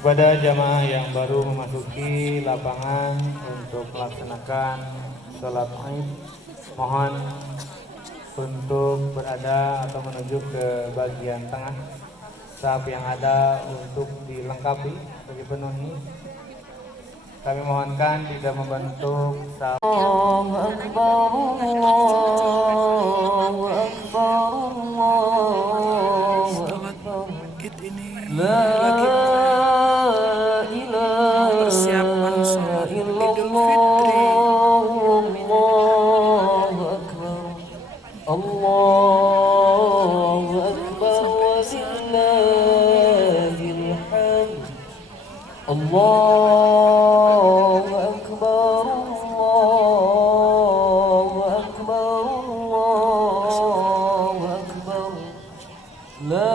Kepada jamaah yang baru memasuki lapangan untuk melaksanakan sholat Id, mohon untuk berada atau menuju ke bagian tengah. Saf yang ada untuk dilengkapi atau dipenuhi. Kami mohonkan tidak membentuk saf. Allahu Akbar, Allahu Akbar, Allahu Akbar. Ini La mau persiapan sholat Idul Fitri. Allahu Akbar, Allahu Akbar, walillahil hamd. Allahu Akbar, Allahu Akbar, Allahu Akbar. La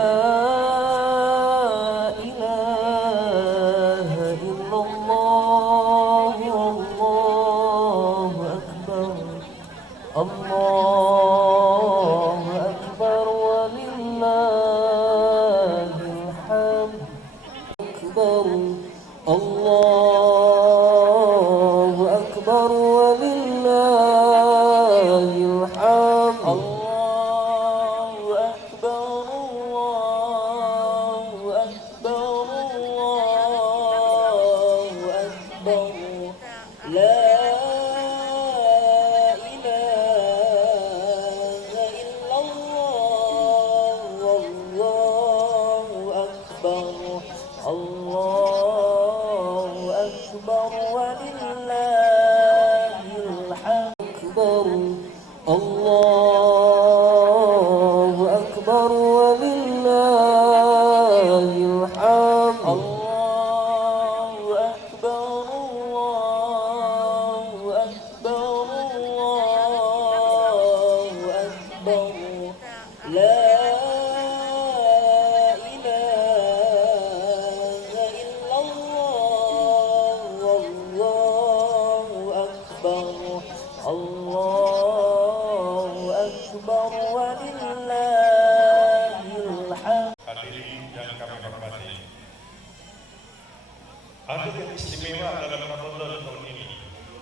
Allahu Akbar, walillahil hamd. Akbar, Allahu Akbar, walillahil hamd. Allahu Akbar, Allahu Akbar, Allahu Akbar. La Allahu Akbar, walillahil hamd. Allahu Akbar, walillahil hamd. Allahu Akbar, Allahu Akbar, Allahu Akbar. La Allahu Akbar, walillahil hamd. Hadirin yang kami hormati, ada yang istimewa dalam Ramadan tahun ini.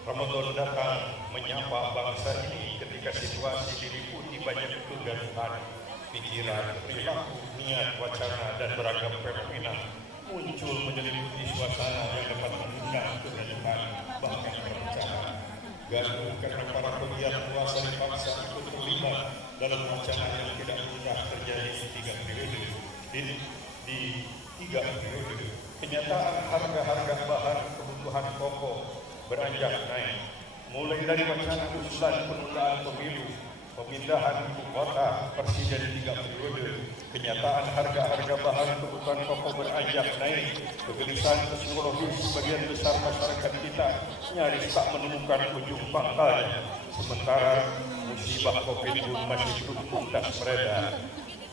Ramadan datang menyapa bangsa ini ketika situasi diliputi banyak kegaduhan, pikiran, perilaku, niat, wacana, dan beragam fenomena muncul menyelimuti suasana yang dapat mengundang kegaduhan, bahkan perpecahan. Gaduh karena para pegiat kuasa dipaksa ikut terlibat dalam wacana yang tidak mudah terjadi di tiga periode. Kenyataan harga-harga bahan kebutuhan pokok beranjak naik, mulai dari wacana usulan penundaan pemilu, pemindahan ibu kota, presiden 3 periode. Kenyataan harga-harga bahan kebutuhan pokok beranjak naik, kegelisahan psikologis sebagian besar masyarakat kita nyaris tak menemukan ujung pangkalnya, sementara musibah COVID pun masih belum tuntas mereda.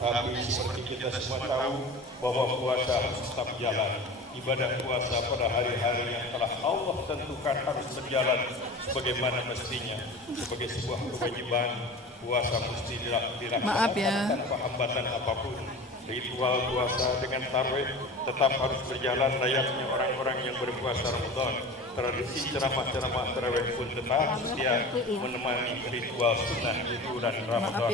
Tapi seperti kita semua tahu bahwa puasa harus tetap jalan. Ibadah puasa pada hari-hari yang telah Allah tentukan harus berjalan sebagaimana mestinya. Sebagai sebuah kewajiban, puasa mesti dilaksanakan tanpa hambatan apapun. Ritual puasa dengan tarawih tetap harus berjalan layaknya orang-orang yang berpuasa Ramadan. Tradisi ceramah-ceramah tarawih pun tetap setia menemani ritual sunnah liburan Ramadan.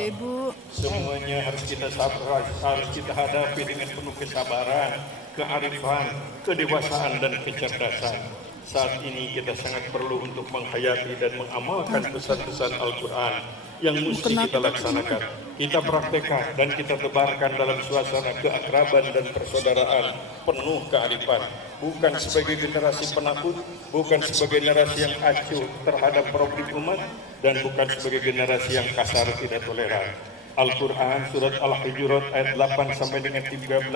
Semuanya harus kita sabar, harus kita hadapi dengan penuh kesabaran, kearifan, kedewasaan, dan kecerdasan. Saat ini kita sangat perlu untuk menghayati dan mengamalkan pesan-pesan Al-Quran yang mesti kita laksanakan, kita praktekkan, dan kita tebarkan dalam suasana keakraban dan persaudaraan penuh kearifan. Bukan sebagai generasi penakut, bukan sebagai generasi yang acuh terhadap problem umat, dan bukan sebagai generasi yang kasar tidak toleran. Al-Quran surat Al-Hujurat ayat 8 sampai dengan 13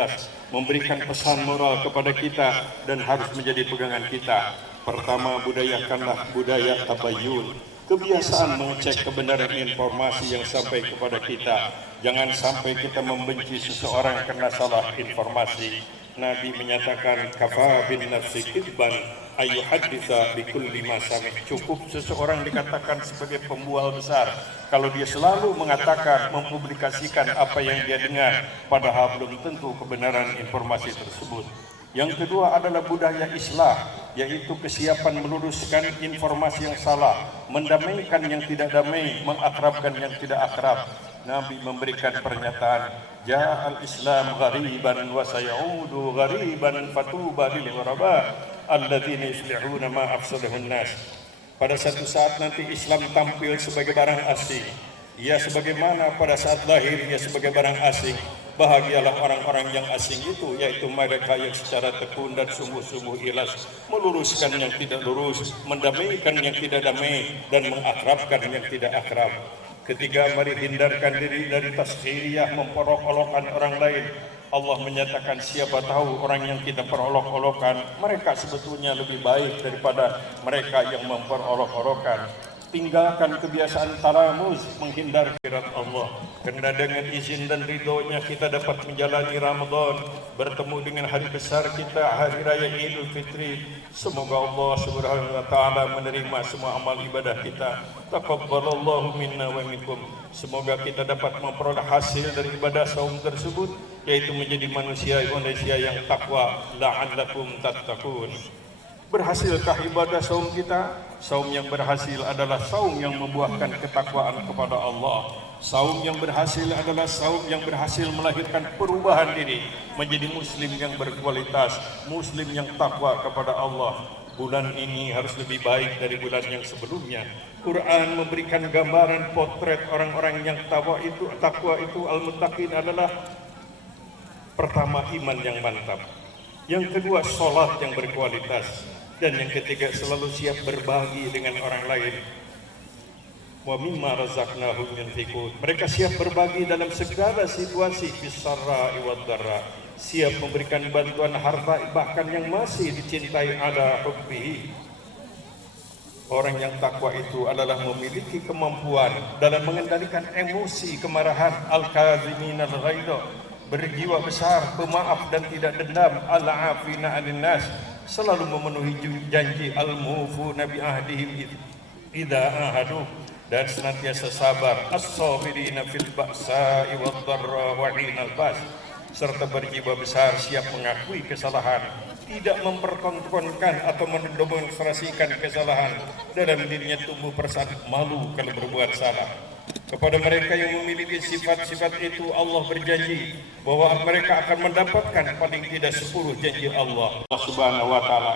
memberikan pesan moral kepada kita dan harus menjadi pegangan kita. Pertama, budayakanlah budaya tabayyun, kebiasaan mengecek kebenaran informasi yang sampai kepada kita. Jangan sampai kita membenci seseorang karena salah informasi. Nabi menyatakan kafa bin nafsi kidban ayyuhadditsa bikulli ma sami. Cukup seseorang dikatakan sebagai pembual besar kalau dia selalu mengatakan, mempublikasikan apa yang dia dengar, padahal belum tentu kebenaran informasi tersebut. Yang kedua adalah budaya islah, yaitu kesiapan meluruskan informasi yang salah, mendamaikan yang tidak damai, mengakrabkan yang tidak akrab. Nabi memberikan pernyataan, Ja'al Islam ghariban wa sayaudu ghariban fatuba lil ghuraba alladzina yuslihuna ma afsadahun nas. Pada satu saat nanti Islam tampil sebagai barang asing. Ia sebagaimana pada saat lahir ia sebagai barang asing. Bahagialah orang-orang yang asing itu, yaitu mereka yang secara tekun dan sungguh-sungguh ikhlas meluruskan yang tidak lurus, mendamaikan yang tidak damai, dan mengakrabkan yang tidak akrab. Ketiga, mari hindarkan diri dari taskhiriyah, memperolok-olokkan orang lain. Allah menyatakan siapa tahu orang yang kita perolok-olokkan, mereka sebetulnya lebih baik daripada mereka yang memperolok-olokkan. Tinggalkan kebiasaan talamus, menghindar akhirat Allah. Karena dengan izin dan ridhonya kita dapat menjalani Ramadan, bertemu dengan hari besar kita, hari raya Idul Fitri. Semoga Allah Subhanahu wa taala menerima semua amal ibadah kita. Taqabbalallahu minna wa minkum. Semoga kita dapat memperoleh hasil dari ibadah saum tersebut, yaitu menjadi manusia yang takwa, la'allakum tattaqun. Berhasilkah ibadah saum kita? Saum yang berhasil adalah saum yang membuahkan ketakwaan kepada Allah. Saum yang berhasil adalah saum yang berhasil melahirkan perubahan diri menjadi muslim yang berkualitas, muslim yang takwa kepada Allah. Bulan ini harus lebih baik dari bulan yang sebelumnya. Quran memberikan gambaran potret orang-orang yang takwa itu al-muttaqin adalah pertama iman yang mantap, yang kedua salat yang berkualitas, dan yang ketiga selalu siap berbagi dengan orang lain. Wa mimma razaqnahum yunfiqun. Mereka siap berbagi dalam segala situasi, fisarra'i wad dharra. Siap memberikan bantuan harta bahkan yang masih dicintai ala hubbihi. Orang yang takwa itu adalah memiliki kemampuan dalam mengendalikan emosi kemarahan, al-kazimin al-ghaidha, berjiwa besar, pemaaf dan tidak dendam, al-afina 'anil nas, selalu memenuhi janji, al-mufuna bi ahdihim idza ahadu, dan senantiasa sabar, as-sabirina fil ba'sa'i wad dharra wa 'inal ba's, serta berjiwa besar, siap mengakui kesalahan, tidak mempertontonkan atau mendemonstrasikan kesalahan, dalam dirinya tumbuh perasaan malu kalau berbuat salah. Kepada mereka yang memiliki sifat-sifat itu, Allah berjanji bahwa mereka akan mendapatkan paling tidak 10 janji Allah Subhanahu wa taala.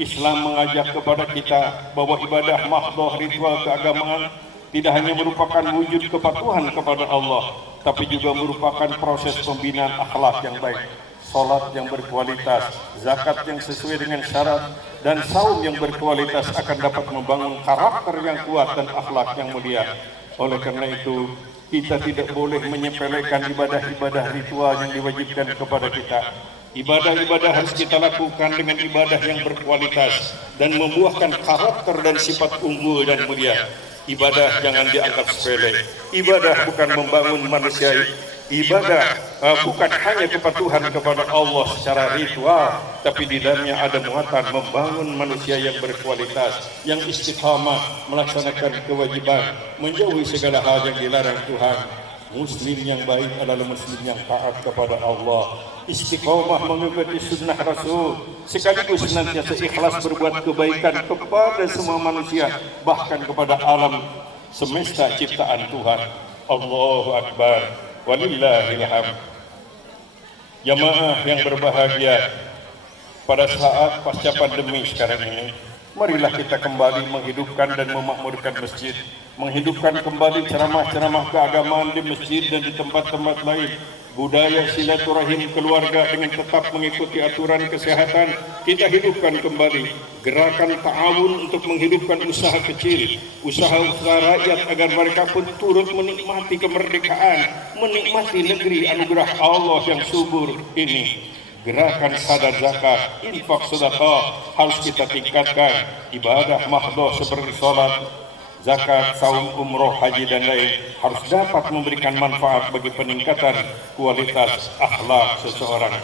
Islam mengajak kepada kita bahwa ibadah mahdhah, ritual keagamaan tidak hanya merupakan wujud kepatuhan kepada Allah, tapi juga merupakan proses pembinaan akhlak yang baik, salat yang berkualitas, zakat yang sesuai dengan syarat, dan saum yang berkualitas akan dapat membangun karakter yang kuat dan akhlak yang mulia. Oleh karena itu, kita tidak boleh menyepelekan ibadah-ibadah ritual yang diwajibkan kepada kita. Ibadah-ibadah harus kita lakukan dengan ibadah yang berkualitas dan membuahkan karakter dan sifat unggul dan mulia. Ibadah jangan dianggap sepele. Ibadah bukan membangun manusia. Ibadah bukan hanya kepatuhan kepada Allah secara ritual, tapi di dalamnya ada muatan membangun manusia yang berkualitas, yang istiqamah, melaksanakan kewajiban, menjauhi segala hal yang dilarang Tuhan. Muslim yang baik adalah muslim yang taat kepada Allah, istiqamah mengikuti sunnah Rasul, sekaligus senantiasa ikhlas berbuat kebaikan kepada semua manusia, bahkan kepada alam semesta ciptaan Tuhan. Allahu Akbar, walillahil hamd. Jamaah yang berbahagia, pada saat pasca pandemi sekarang ini, marilah kita kembali menghidupkan dan memakmurkan masjid, menghidupkan kembali ceramah-ceramah keagamaan di masjid dan di tempat-tempat lain. Budaya silaturahim keluarga dengan tetap mengikuti aturan kesehatan kita hidupkan kembali. Gerakan ta'awun untuk menghidupkan usaha kecil, usaha-usaha rakyat agar mereka pun turut menikmati kemerdekaan, menikmati negeri anugerah Allah yang subur ini. Gerakan sadar zakat, infak sedekah harus kita tingkatkan. Ibadah mahdhah seperti salat, zakat, saum, umroh, haji dan lain harus dapat memberikan manfaat bagi peningkatan kualitas akhlak seseorang.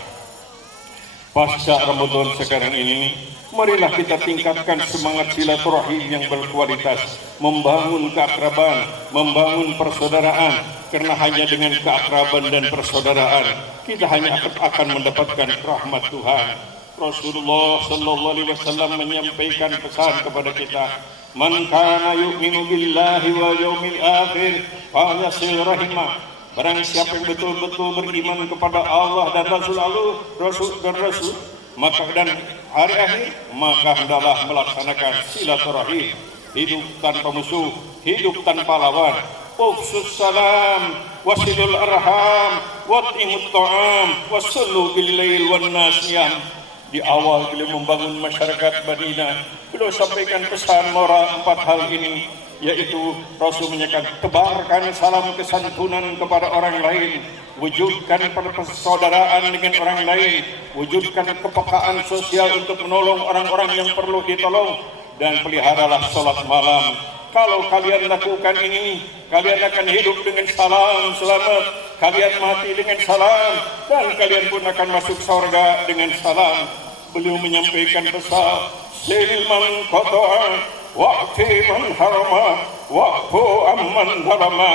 Pasca Ramadan sekarang ini, marilah kita tingkatkan semangat silaturahim yang berkualitas, membangun keakraban, membangun persaudaraan, karena hanya dengan keakraban dan persaudaraan kita hanya akan mendapatkan rahmat Tuhan. Rasulullah sallallahu alaihi wasallam menyampaikan pesan kepada kita, "Man kana yu'minu billahi wal yawmil akhir falyasil rahimah." Barang siapa yang betul-betul beriman kepada Allah dan Rasul, maka dan hari akhir, maka hendaklah melaksanakan silaturahim. Hidup tanpa musuh, hidup tanpa lawan. Ufsus salam, wasilul arham, wat'imut ta'am, wasallu bil-lail wan nas niyam. Di awal beliau membangun masyarakat Madinah, beliau sampaikan pesan moral 4 hal ini, yaitu Rasul menyatakan, tebarkan salam kesantunan kepada orang lain, wujudkan persaudaraan dengan orang lain, wujudkan kepekaan sosial untuk menolong orang-orang yang perlu ditolong, dan peliharalah sholat malam. Kalau kalian lakukan ini, kalian akan hidup dengan salam selamat, kalian mati dengan salam, dan kalian pun akan masuk surga dengan salam. Beliau menyampaikan pesan, silman qata'a wa'ti man harama wa'fu amman zalama.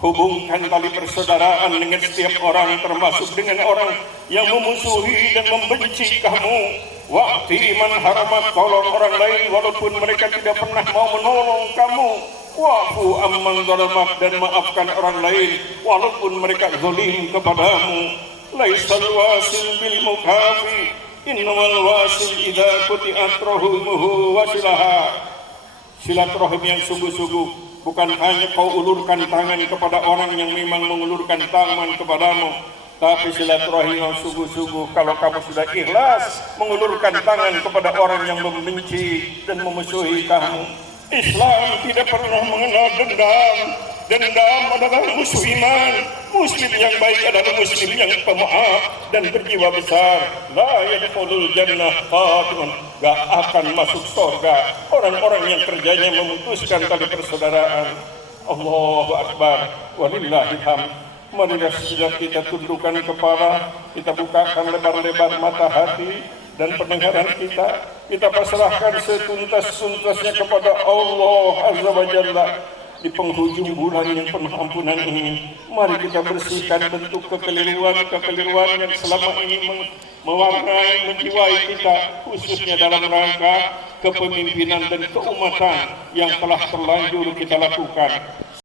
Hubungkan tali persaudaraan dengan setiap orang, termasuk dengan orang yang memusuhi dan membenci kamu. Wa'ti man harama, tolong orang lain walaupun mereka tidak pernah mau menolong kamu. Wa'fu amman zalama, dan maafkan orang lain walaupun mereka zalim kepadamu. Laisal wasil bil mukafi, innamal wasil idza quti'at rahumuhu wasilaha. Silaturahim yang sungguh-sungguh bukan hanya kau ulurkan tangan kepada orang yang memang mengulurkan tangan kepadamu, tapi silaturahim yang sungguh-sungguh kalau kamu sudah ikhlas mengulurkan tangan kepada orang yang membenci dan memusuhi kamu. Islam tidak pernah mengenal dendam. Dendam adalah musuh iman. Muslim yang baik adalah muslim yang pemaaf dan berjiwa besar. La yadkhulul jannah qatun, gak akan masuk surga orang-orang yang kerjanya memutuskan tali persaudaraan. Allahu akbar, walillahil hamd. Marilah kita tundukkan kepala, kita bukakan lebar-lebar mata hati dan pendengaran kita pasrahkan setuntas-tuntasnya kepada Allah Azza wa Jalla. Di penghujung bulan yang penuh ampunan ini, mari kita bersihkan bentuk kekeliruan yang selama ini mewarnai, menjiwai kita, khususnya dalam rangka kepemimpinan dan keumatan yang telah terlanjur kita lakukan.